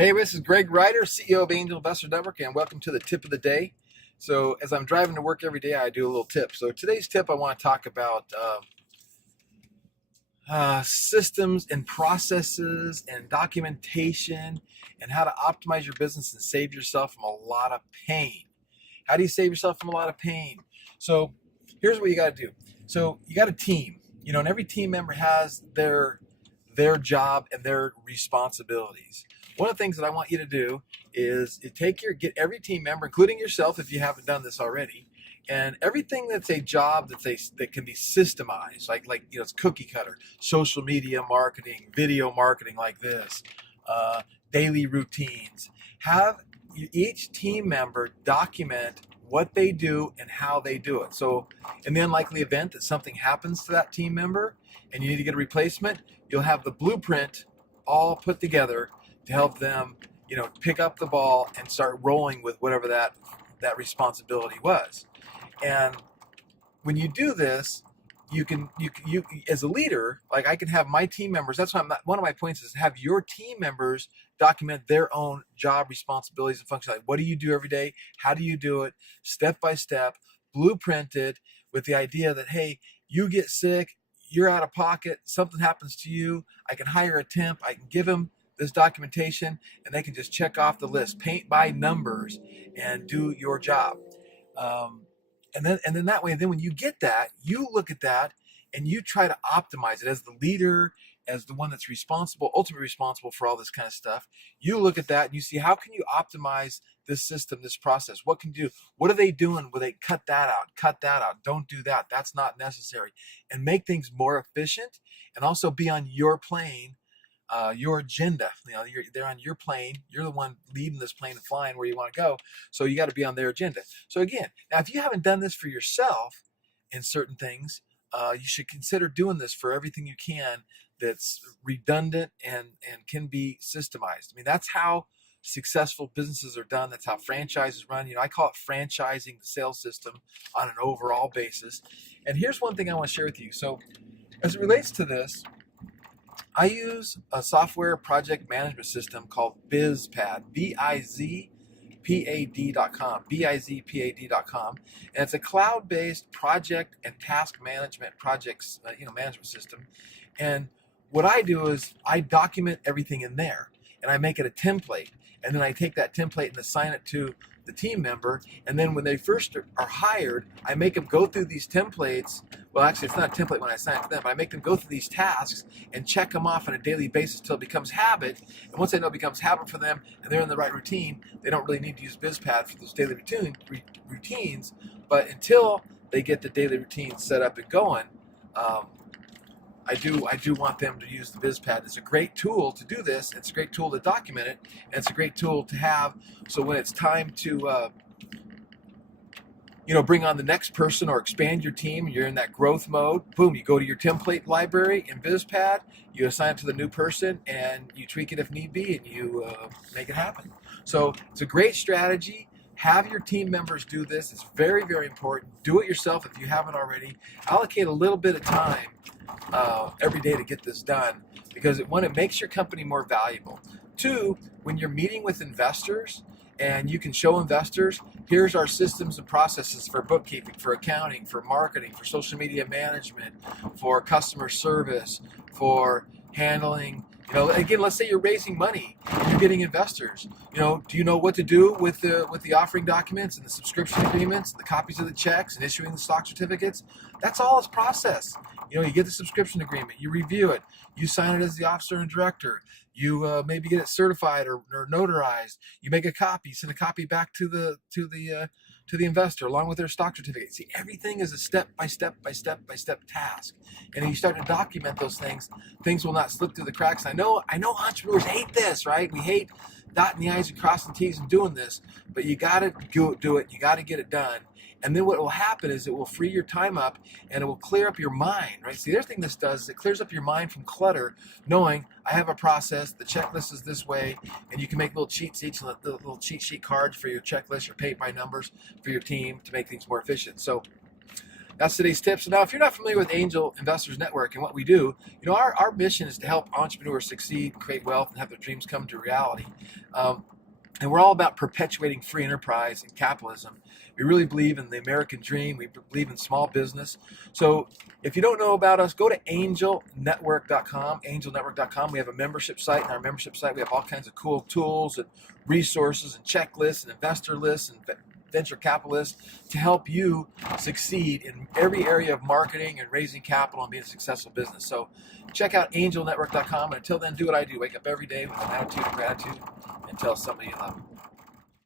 Hey, this is Greg Ryder, CEO of Angel Investor Network, and welcome to the tip of the day. So, as I'm driving to work every day, I do a little tip. So, today's tip, I want to talk about systems and processes and documentation and how to optimize your business and save yourself from a lot of pain. How do you save yourself from a lot of pain? So, here's what you got to do. So, you got a team, and every team member has their job and their responsibilities. One of the things that I want you to do is get every team member, including yourself if you haven't done this already, and everything that's a job that can be systemized, like it's cookie cutter, social media marketing, video marketing like this, daily routines. Have each team member document what they do and how they do it. So in the unlikely event that something happens to that team member and you need to get a replacement, you'll have the blueprint all put together to help them, pick up the ball and start rolling with whatever that responsibility was. And when you do this, you as a leader, like I can have my team members. That's why one of my points is have your team members document their own job responsibilities and functions. Like, what do you do every day? How do you do it? Step by step, blueprint it with the idea that, hey, you get sick, you're out of pocket, something happens to you, I can hire a temp, I can give them this documentation, and they can just check off the list, paint by numbers, and do your job. And then that way, then when you get that, you look at that and you try to optimize it as the leader, as the one that's ultimately responsible for all this kind of stuff. You look at that and you see, how can you optimize this system, this process? What can you do? What are they doing where they cut that out, don't do that, that's not necessary, and make things more efficient, and also be on your plane, your agenda. They're on your plane. You're the one leading this plane and flying where you want to go. So you got to be on their agenda. So again, now if you haven't done this for yourself in certain things, you should consider doing this for everything you can that's redundant and can be systemized. I mean, that's how successful businesses are done. That's how franchises run. I call it franchising the sales system on an overall basis. And here's one thing I want to share with you. So as it relates to this, I use a software project management system called BizPad, bizpad.com, bizpad.com, and it's a cloud-based project and task management management system. And what I do is I document everything in there, and I make it a template, and then I take that template and assign it to the team member, and then when they first are hired, I make them go through these templates. Well, actually, it's not a template when I assign it to them, but I make them go through these tasks and check them off on a daily basis until it becomes habit. And once they know it becomes habit for them and they're in the right routine, they don't really need to use BizPad for those daily routines. But until they get the daily routine set up and going, I do want them to use the BizPad. It's a great tool to do this. It's a great tool to document it, and it's a great tool to have. So when it's time to bring on the next person or expand your team, you're in that growth mode, boom, you go to your template library in BizPad, you assign it to the new person, and you tweak it if need be, and you make it happen. So it's a great strategy. Have your team members do this. It's very, very important. Do it yourself if you haven't already. Allocate a little bit of time every day to get this done, because it makes your company more valuable. Two, when you're meeting with investors and you can show investors, here's our systems and processes for bookkeeping, for accounting, for marketing, for social media management, for customer service, for handling, again, let's say you're raising money, you're getting investors. Do you know what to do with the offering documents and the subscription agreements, the copies of the checks, and issuing the stock certificates? That's all its process. You get the subscription agreement, you review it, you sign it as the officer and director, you maybe get it certified or notarized, you make a copy, send a copy back to the investor along with their stock certificate. See, everything is a step by step task, and if you start to document those things will not slip through the cracks. I know entrepreneurs hate this, right? We hate dotting the I's and crossing the T's and doing this, but you got to do it. You got to get it done. And then what will happen is it will free your time up and it will clear up your mind, right? See, the other thing this does is it clears up your mind from clutter, knowing I have a process, the checklist is this way, and you can make little cheat sheets, little cheat sheet cards for your checklist or paint by numbers for your team to make things more efficient. So That's today's tip. So now, if you're not familiar with Angel Investors Network and what we do, our mission is to help entrepreneurs succeed, create wealth, and have their dreams come to reality. And we're all about perpetuating free enterprise and capitalism. We really believe in the American dream. We believe in small business. So if you don't know about us, go to angelnetwork.com, angelnetwork.com. We have a membership site. In our membership site, we have all kinds of cool tools and resources and checklists and investor lists and venture capitalists to help you succeed in every area of marketing and raising capital and being a successful business. So check out angelnetwork.com. And until then, do what I do. Wake up every day with an attitude of gratitude and tell somebody you love them.